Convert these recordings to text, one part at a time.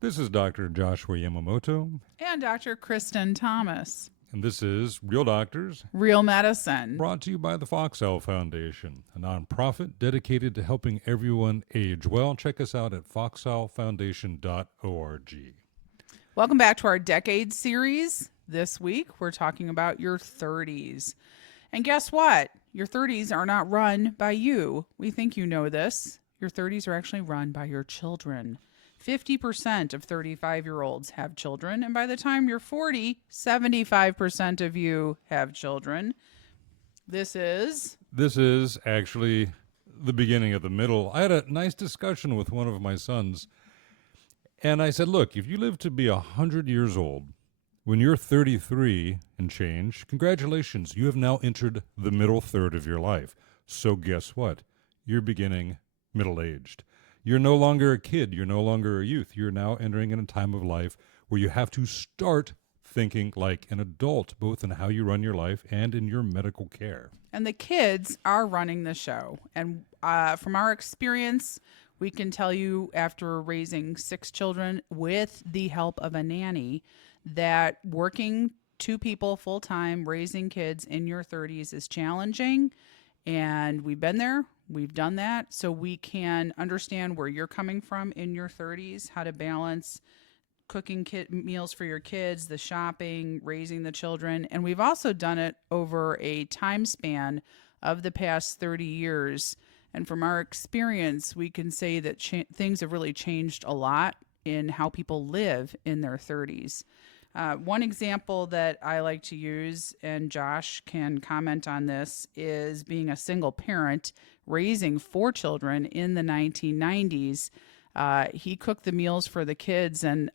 This is Dr. Joshua Yamamoto, And Dr. Kristin Thomas. and this is Real Doctors, Real Medicine. brought to you by the Foxell Foundation, a nonprofit dedicated to helping everyone age well. Check us out at foxellfoundation.org. Welcome back to our Decade series. This week, we're talking about your 30s. And guess what? Your 30s are not run by you. We think you know this. Your 30s are actually run by your children. 50% of 35-year-olds have children, and by the time you're 40, 75% of you have children. This is actually the beginning of the middle. I had a nice discussion with one of my sons, and I said, look, if you live to be 100 years old, when you're 33 and change, congratulations, you have now entered the middle third of your life. So guess what? You're beginning middle-aged. You're no longer a kid. You're no longer a youth. You're now entering in a time of life where you have to start thinking like an adult, both in how you run your life and in your medical care. And the kids are running the show. And from our experience, we can tell you after raising 6 children with the help of a nanny that working 2 people full-time, raising kids in your 30s is challenging. And we've been there. We've done that. So we can understand where you're coming from in your 30s, how to balance cooking meals for your kids, the shopping, raising the children. And we've also done it over a time span of the past 30 years. And from our experience, we can say that things have really changed a lot in how people live in their 30s. One example that I like to use, and Josh can comment on this, is being a single parent raising 4 children in the 1990s. He cooked the meals for the kids, and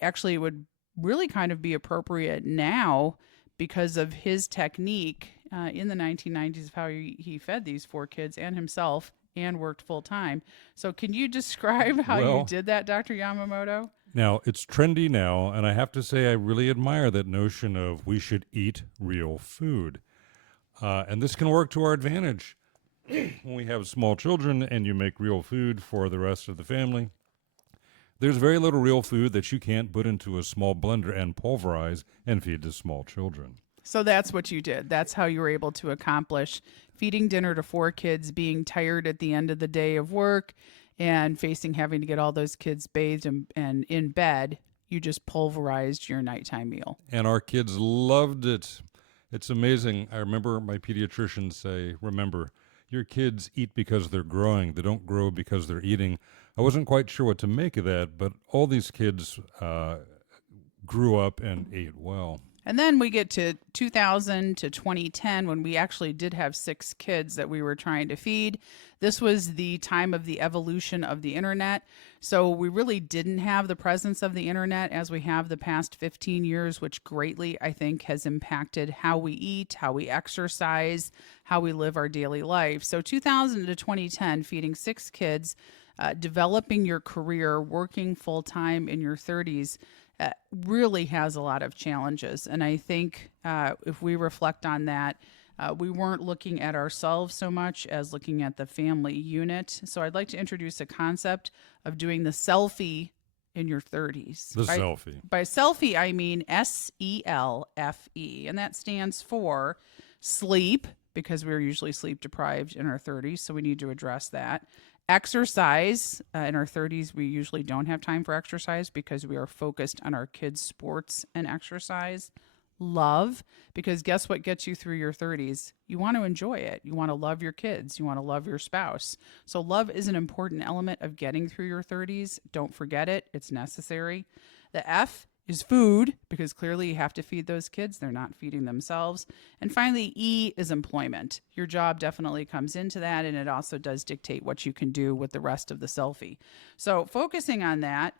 actually it would really kind of be appropriate now because of his technique in the 1990s of how he fed these 4 kids and himself and worked full time. So can you describe how you did that, Dr. Yamamoto? Now, it's trendy now, and I have to say I really admire that notion of we should eat real food. And this can work to our advantage when we have small children and you make real food for the rest of the family. There's very little real food that you can't put into a small blender and pulverize and feed to small children. So that's what you did. That's how you were able to accomplish feeding dinner to 4 kids, being tired at the end of the day of work, and facing having to get all those kids bathed and in bed. You just pulverized your nighttime meal. And our kids loved it. It's amazing. I remember my pediatrician say, remember, your kids eat because they're growing. They don't grow because they're eating. I wasn't quite sure what to make of that, but all these kids grew up and ate well. And then we get to 2000 to 2010 when we actually did have 6 kids that we were trying to feed. This was the time of the evolution of the internet. So we really didn't have the presence of the internet as we have the past 15 years, which greatly, I think, has impacted how we eat, how we exercise, how we live our daily life. So 2000 to 2010, feeding 6 kids, developing your career, working full time in your 30s, really has a lot of challenges. And I think if we reflect on that, we weren't looking at ourselves so much as looking at the family unit. So I'd like to introduce a concept of doing the SELFE in your 30s. SELFE. By SELFE, I mean SELFE, and that stands for sleep, because we're usually sleep deprived in our 30s, so we need to address that. Exercise. In our 30s, we usually don't have time for exercise because we are focused on our kids' sports and exercise. Love, because guess what gets you through your 30s? You want to enjoy it. You want to love your kids. You want to love your spouse. So love is an important element of getting through your 30s. Don't forget it. It's necessary. The F is food, because clearly you have to feed those kids. They're not feeding themselves. And finally, E is employment. Your job definitely comes into that, and it also does dictate what you can do with the rest of the SELFE. So focusing on that,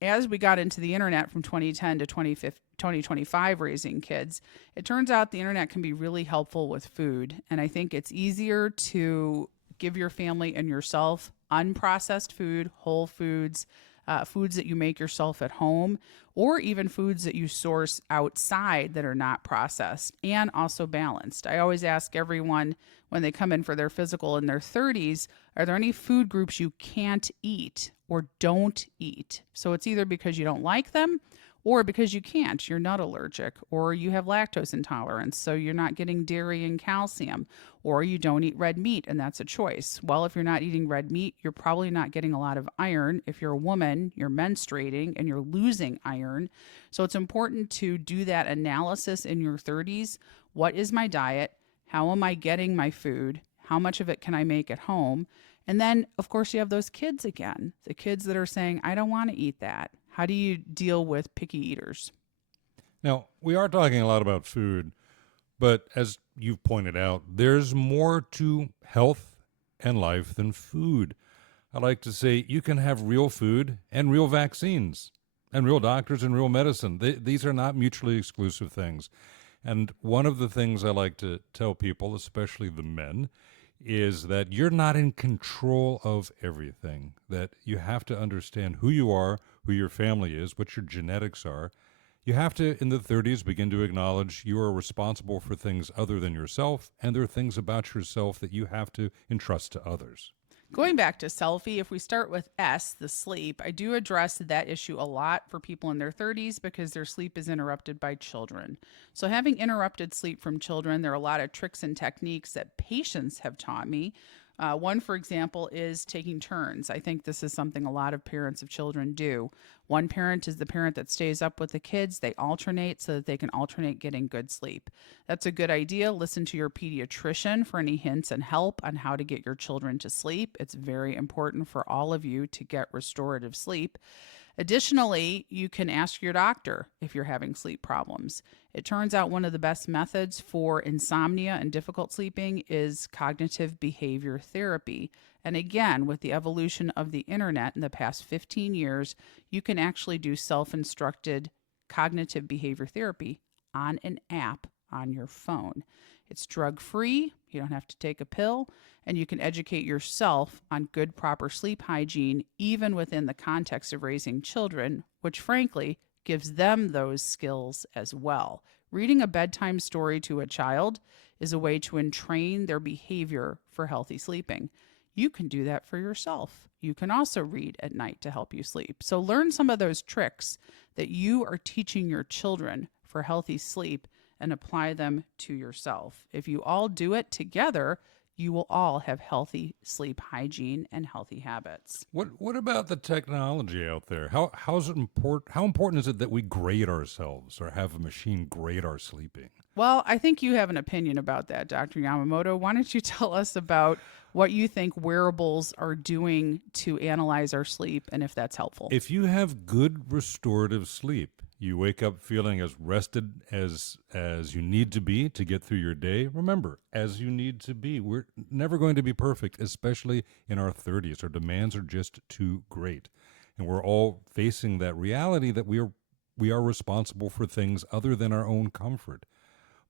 as we got into the internet from 2010 to 2025 raising kids, it turns out the internet can be really helpful with food. And I think it's easier to give your family and yourself unprocessed food, whole foods, foods that you make yourself at home, or even foods that you source outside that are not processed and also balanced. I always ask everyone when they come in for their physical in their 30s, are there any food groups you can't eat or don't eat? So it's either because you don't like them or because you can't, you're nut allergic, or you have lactose intolerance, so you're not getting dairy and calcium, or you don't eat red meat, and that's a choice. Well, if you're not eating red meat, you're probably not getting a lot of iron. If you're a woman, you're menstruating and you're losing iron. So it's important to do that analysis in your 30s. What is my diet? How am I getting my food? How much of it can I make at home? And then, of course, you have those kids again, the kids that are saying, I don't want to eat that. How do you deal with picky eaters? Now, we are talking a lot about food, but as you've pointed out, there's more to health and life than food. I like to say you can have real food and real vaccines and real doctors and real medicine. These are not mutually exclusive things. And one of the things I like to tell people, especially the men, is that you're not in control of everything, that you have to understand who you are, who your family is, what your genetics are. You have to, in the 30s, begin to acknowledge you are responsible for things other than yourself, and there are things about yourself that you have to entrust to others. Going back to SELFE, if we start with S, the sleep, I do address that issue a lot for people in their 30s because their sleep is interrupted by children. So having interrupted sleep from children, there are a lot of tricks and techniques that patients have taught me. One, for example, is taking turns. I think this is something a lot of parents of children do. One parent is the parent that stays up with the kids. They alternate so that they can alternate getting good sleep. That's a good idea. Listen to your pediatrician for any hints and help on how to get your children to sleep. It's very important for all of you to get restorative sleep. Additionally, you can ask your doctor if you're having sleep problems. It turns out one of the best methods for insomnia and difficult sleeping is cognitive behavior therapy. And again, with the evolution of the internet in the past 15 years, you can actually do self-instructed cognitive behavior therapy on an app on your phone. It's drug-free, you don't have to take a pill, and you can educate yourself on good, proper sleep hygiene, even within the context of raising children, which frankly gives them those skills as well. Reading a bedtime story to a child is a way to entrain their behavior for healthy sleeping. You can do that for yourself. You can also read at night to help you sleep. So learn some of those tricks that you are teaching your children for healthy sleep and apply them to yourself. If you all do it together, you will all have healthy sleep hygiene and healthy habits. What about the technology out there? How important is it that we grade ourselves or have a machine grade our sleeping? Well, I think you have an opinion about that, Dr. Yamamoto. Why don't you tell us about what you think wearables are doing to analyze our sleep and if that's helpful? If you have good restorative sleep, you wake up feeling as rested as you need to be to get through your day. Remember, as you need to be. We're never going to be perfect, especially in our 30s. Our demands are just too great. And we're all facing that reality that we are responsible for things other than our own comfort.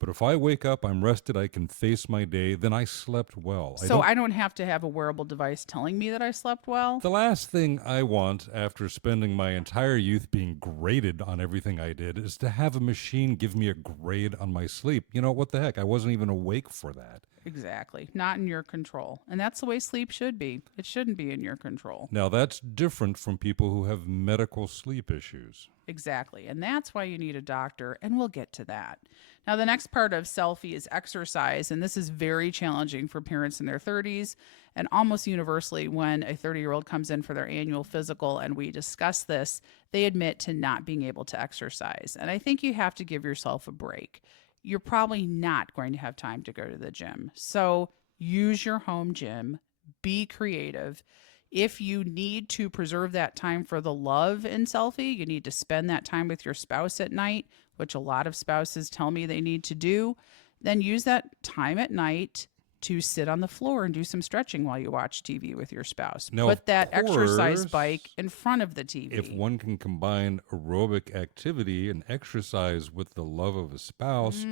But if I wake up, I'm rested, I can face my day, then I slept well. So I don't have to have a wearable device telling me that I slept well? The last thing I want after spending my entire youth being graded on everything I did is to have a machine give me a grade on my sleep. You know, what the heck? I wasn't even awake for that. Exactly. Not in your control. And that's the way sleep should be. It shouldn't be in your control. Now, that's different from people who have medical sleep issues. Exactly. And that's why you need a doctor, and we'll get to that. Now, the next part of SELFE is exercise, and this is very challenging for parents in their 30s. And almost universally, when a 30-year-old comes in for their annual physical and we discuss this, they admit to not being able to exercise. And I think you have to give yourself a break. You're probably not going to have time to go to the gym. So use your home gym, be creative. If you need to preserve that time for the love in SELFE, you need to spend that time with your spouse at night, which a lot of spouses tell me they need to do, then use that time at night to sit on the floor and do some stretching while you watch TV with your spouse. Now, put that of exercise course, bike in front of the TV. If one can combine aerobic activity and exercise with the love of a spouse,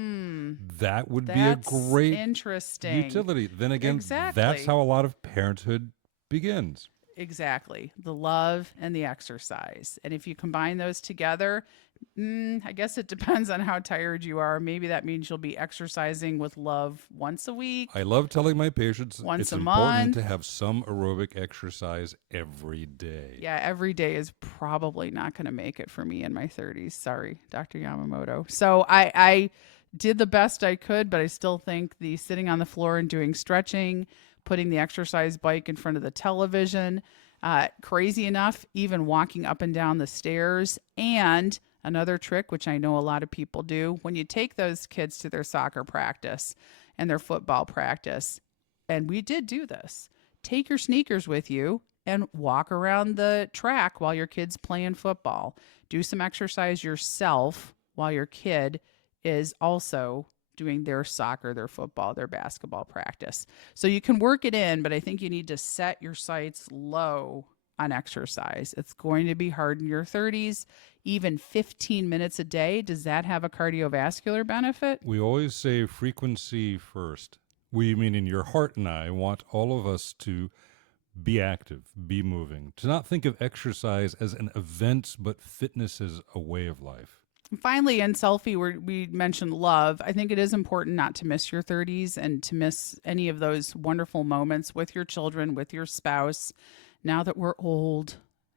that would be a That's great interesting utility. Then again, Exactly. that's how a lot of parenthood begins. Exactly. The love and the exercise. And if you combine those together, I guess it depends on how tired you are. Maybe that means you'll be exercising with love once a week, I love telling my patients once it's a important month. to have some aerobic exercise every day. Yeah, every day is probably not going to make it for me in my 30s. Sorry, Dr. Yamamoto. So I did the best I could, but I still think the sitting on the floor and doing stretching, putting the exercise bike in front of the television, crazy enough, even walking up and down the stairs. And another trick, which I know a lot of people do, when you take those kids to their soccer practice and their football practice, and we did do this, take your sneakers with you and walk around the track while your kid's playing football. Do some exercise yourself while your kid is also doing their soccer, their football, their basketball practice. So you can work it in, but I think you need to set your sights low on exercise. It's going to be hard in your 30s. Even 15 minutes a day, does that have a cardiovascular benefit? We always say frequency first. We, meaning your heart and I, want all of us to be active, be moving, to not think of exercise as an event, but fitness as a way of life. Finally, in SELFE, we mentioned love. I think it is important not to miss your 30s and to miss any of those wonderful moments with your children, with your spouse. Now that we're old,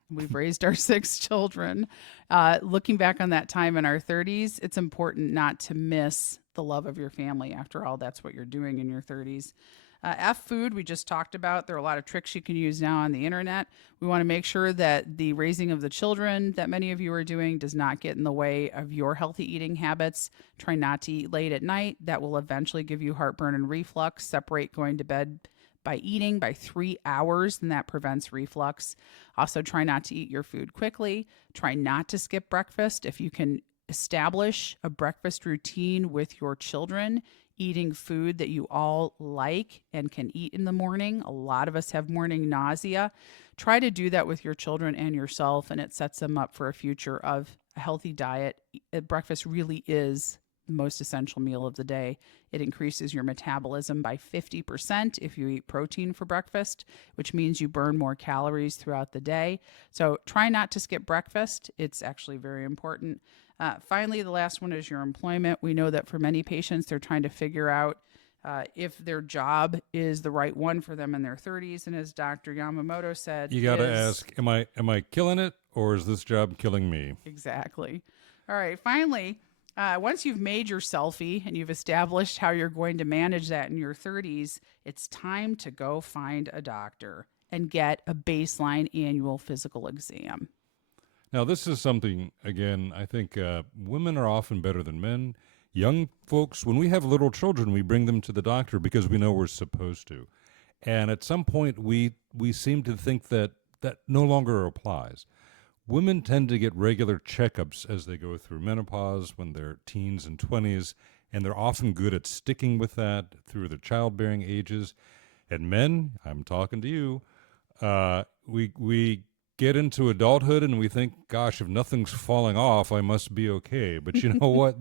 we've raised our 6 children. Looking back on that time in our 30s, it's important not to miss the love of your family. After all, that's what you're doing in your 30s. Food, we just talked about. There are a lot of tricks you can use now on the internet. We want to make sure that the raising of the children that many of you are doing does not get in the way of your healthy eating habits. Try not to eat late at night. That will eventually give you heartburn and reflux. Separate going to bed by eating by 3 hours, and that prevents reflux. Also, try not to eat your food quickly. Try not to skip breakfast. If you can establish a breakfast routine with your children, eating food that you all like and can eat in the morning. A lot of us have morning nausea. Try to do that with your children and yourself, and it sets them up for a future of a healthy diet. Breakfast really is the most essential meal of the day. It increases your metabolism by 50% if you eat protein for breakfast, which means you burn more calories throughout the day. So try not to skip breakfast. It's actually very important. Finally, the last one is your employment. We know that for many patients, they're trying to figure out if their job is the right one for them in their 30s. And as Dr. Yamamoto said, You got to ask, am I killing it, or is this job killing me? Exactly. All right. Finally, once you've made your SELFE and you've established how you're going to manage that in your 30s, it's time to go find a doctor and get a baseline annual physical exam. Now, this is something, again, I think women are often better than men. Young folks, when we have little children, we bring them to the doctor because we know we're supposed to. And at some point, we seem to think that no longer applies. Women tend to get regular checkups as they go through menopause when they're teens and 20s, and they're often good at sticking with that through their childbearing ages. And men, I'm talking to you, we get into adulthood and we think, gosh, if nothing's falling off, I must be okay. But you know what?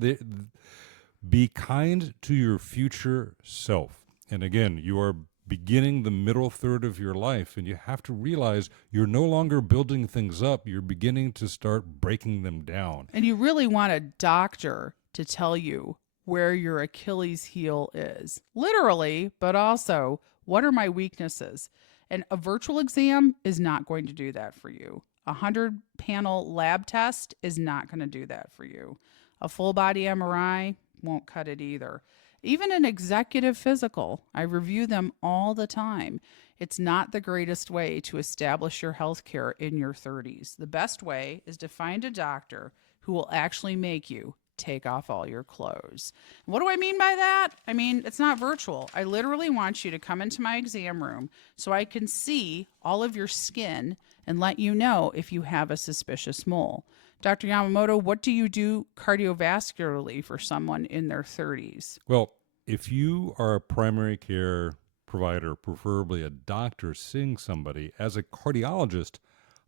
Be kind to your future self. And again, you are beginning the middle third of your life, and you have to realize you're no longer building things up. You're beginning to start breaking them down. And you really want a doctor to tell you where your Achilles heel is, literally, but also what are my weaknesses? And a virtual exam is not going to do that for you. A 100-panel lab test is not going to do that for you. A full body MRI won't cut it either. Even an executive physical, I review them all the time. It's not the greatest way to establish your health care in your 30s. The best way is to find a doctor who will actually make you take off all your clothes. What do I mean by that? I mean, it's not virtual. I literally want you to come into my exam room so I can see all of your skin and let you know if you have a suspicious mole. Dr. Yamamoto, what do you do cardiovascularly for someone in their 30s? Well, if you are a primary care provider, preferably a doctor seeing somebody, as a cardiologist,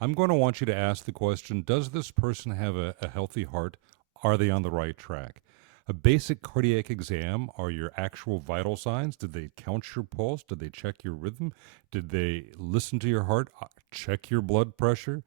I'm going to want you to ask the question, does this person have a healthy heart? Are they on the right track? A basic cardiac exam are your actual vital signs. Did they count your pulse? Did they check your rhythm? Did they listen to your heart? check your blood pressure.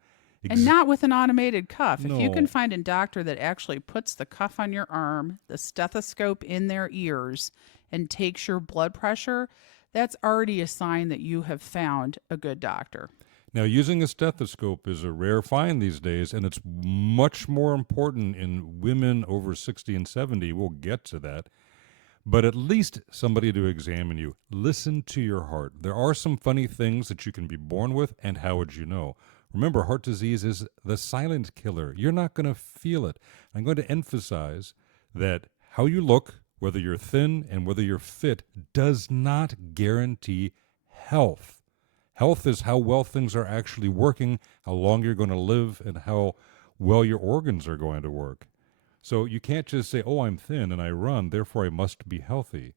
And not with an automated cuff. If you can No. find a doctor that actually puts the cuff on your arm, the stethoscope in their ears, and takes your blood pressure, that's already a sign that you have found a good doctor. Now, using a stethoscope is a rare find these days, and it's much more important in women over 60 and 70. We'll get to that. But at least somebody to examine you. Listen to your heart. There are some funny things that you can be born with, and how would you know? Remember, heart disease is the silent killer. You're not going to feel it. I'm going to emphasize that how you look, whether you're thin and whether you're fit, does not guarantee health. Health is how well things are actually working, how long you're going to live, and how well your organs are going to work. So you can't just say, oh, I'm thin and I run, therefore I must be healthy.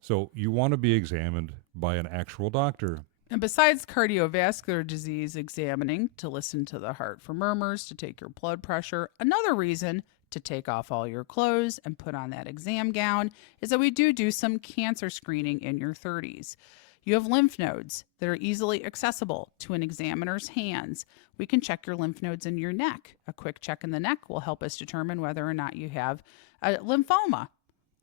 So you want to be examined by an actual doctor. And besides cardiovascular disease examining, to listen to the heart for murmurs, to take your blood pressure, another reason to take off all your clothes and put on that exam gown is that we do some cancer screening in your 30s. You have lymph nodes that are easily accessible to an examiner's hands. We can check your lymph nodes in your neck. A quick check in the neck will help us determine whether or not you have a lymphoma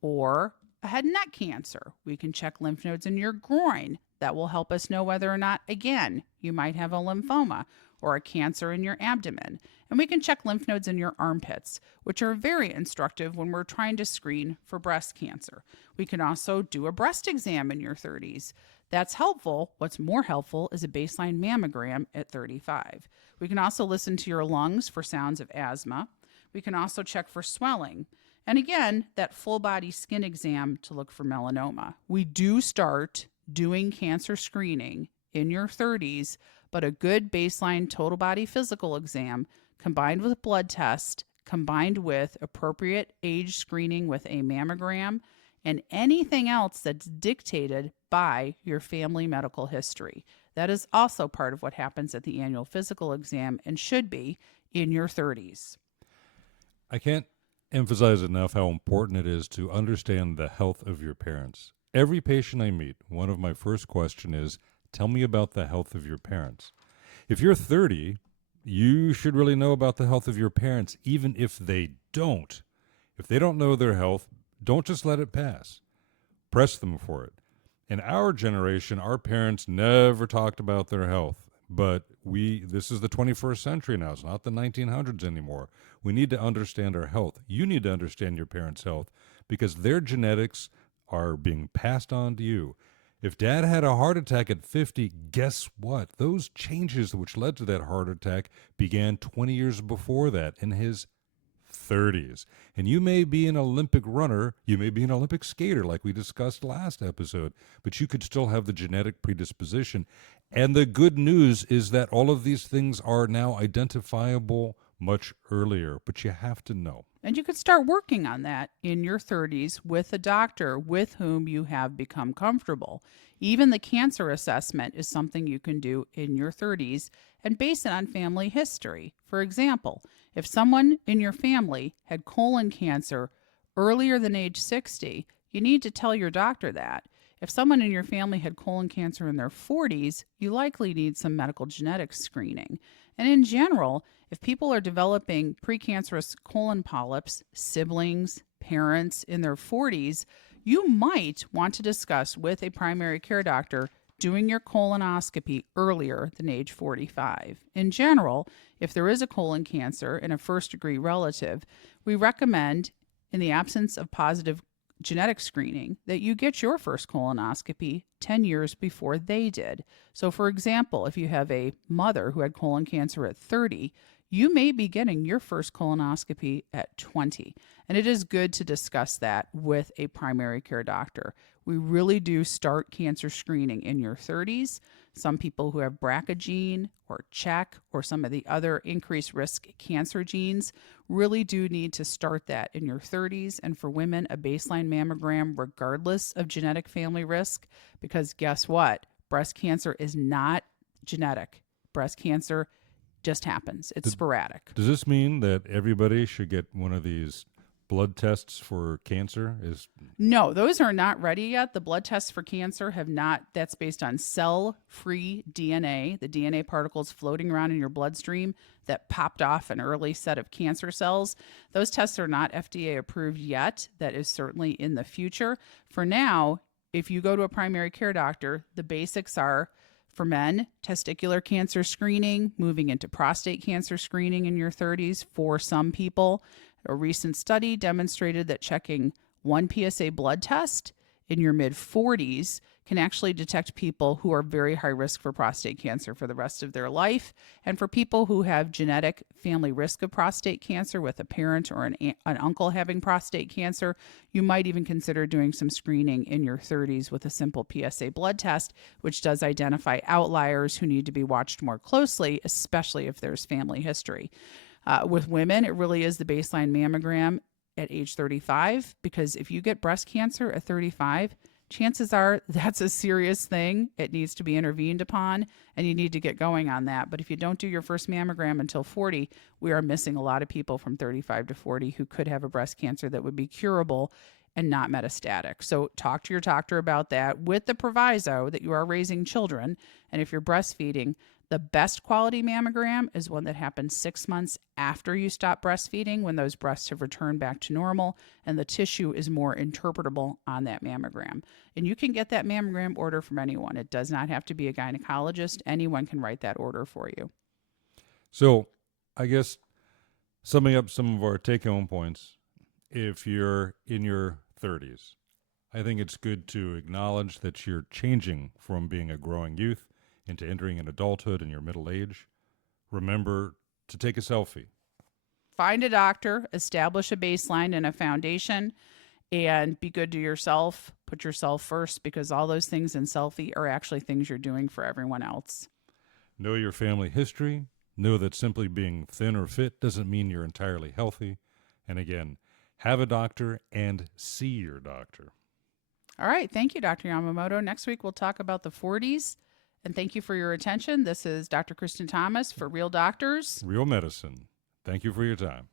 or a head and neck cancer. We can check lymph nodes in your groin. That will help us know whether or not, again, you might have a lymphoma or a cancer in your abdomen. And we can check lymph nodes in your armpits, which are very instructive when we're trying to screen for breast cancer. We can also do a breast exam in your 30s. That's helpful. What's more helpful is a baseline mammogram at 35. We can also listen to your lungs for sounds of asthma. We can also check for swelling. And again, that full body skin exam to look for melanoma. We do start doing cancer screening in your 30s, but a good baseline total body physical exam combined with blood test, combined with appropriate age screening with a mammogram, and anything else that's dictated by your family medical history. That is also part of what happens at the annual physical exam and should be in your 30s. I can't emphasize enough how important it is to understand the health of your parents. Every patient I meet, one of my first questions is, tell me about the health of your parents. If you're 30, you should really know about the health of your parents, even if they don't. If they don't know their health, don't just let it pass. Press them for it. In our generation, our parents never talked about their health. But this is the 21st century now. It's not the 1900s anymore. We need to understand our health. You need to understand your parents' health because their genetics are being passed on to you. If dad had a heart attack at 50, guess what? Those changes which led to that heart attack began 20 years before that in his 30s. And you may be an Olympic runner, you may be an Olympic skater like we discussed last episode, but you could still have the genetic predisposition. And the good news is that all of these things are now identifiable much earlier, but you have to know. And you could start working on that in your 30s with a doctor with whom you have become comfortable. Even the cancer assessment is something you can do in your 30s and base it on family history. For example, if someone in your family had colon cancer earlier than age 60, you need to tell your doctor that. If someone in your family had colon cancer in their 40s, you likely need some medical genetics screening. And in general, if people are developing precancerous colon polyps, siblings, parents in their 40s, you might want to discuss with a primary care doctor doing your colonoscopy earlier than age 45. In general, if there is a colon cancer in a first-degree relative, we recommend, in the absence of positive genetic screening, that you get your first colonoscopy 10 years before they did. So, for example, if you have a mother who had colon cancer at 30, you may be getting your first colonoscopy at 20. And it is good to discuss that with a primary care doctor. We really do start cancer screening in your 30s. Some people who have BRCA gene or CHEK or some of the other increased risk cancer genes really do need to start that in your 30s. And for women, a baseline mammogram regardless of genetic family risk, because guess what? Breast cancer is not genetic. Breast cancer just happens. It's sporadic. Does this mean that everybody should get one of these blood tests for cancer? No, those are not ready yet. The blood tests for cancer have not. That's based on cell-free DNA, the DNA particles floating around in your bloodstream that popped off an early set of cancer cells. Those tests are not FDA approved yet. That is certainly in the future. For now, if you go to a primary care doctor, the basics are, for men, testicular cancer screening, moving into prostate cancer screening in your 30s for some people. A recent study demonstrated that checking one PSA blood test in your mid 40s can actually detect people who are very high risk for prostate cancer for the rest of their life. And for people who have genetic family risk of prostate cancer with a parent or an uncle having prostate cancer, you might even consider doing some screening in your 30s with a simple PSA blood test, which does identify outliers who need to be watched more closely, especially if there's family history. With women, it really is the baseline mammogram at age 35, because if you get breast cancer at 35, chances are that's a serious thing. It needs to be intervened upon, and you need to get going on that. But if you don't do your first mammogram until 40, we are missing a lot of people from 35 to 40 who could have a breast cancer that would be curable and not metastatic. So talk to your doctor about that, with the proviso that you are raising children. And if you're breastfeeding, the best quality mammogram is one that happens 6 months after you stop breastfeeding, when those breasts have returned back to normal and the tissue is more interpretable on that mammogram. And you can get that mammogram order from anyone. It does not have to be a gynecologist. Anyone can write that order for you. So I guess summing up some of our take-home points, if you're in your 30s, I think it's good to acknowledge that you're changing from being a growing youth into entering an adulthood in your middle age. Remember to take a selfie. Find a doctor, establish a baseline and a foundation, and be good to yourself. Put yourself first, because all those things in SELFE are actually things you're doing for everyone else. Know your family history. Know that simply being thin or fit doesn't mean you're entirely healthy. And again, have a doctor and see your doctor. All right. Thank you, Dr. Yamamoto. Next week, we'll talk about the 40s. And thank you for your attention. This is Dr. Kristin Thomas for Real Doctors. Real medicine. Thank you for your time.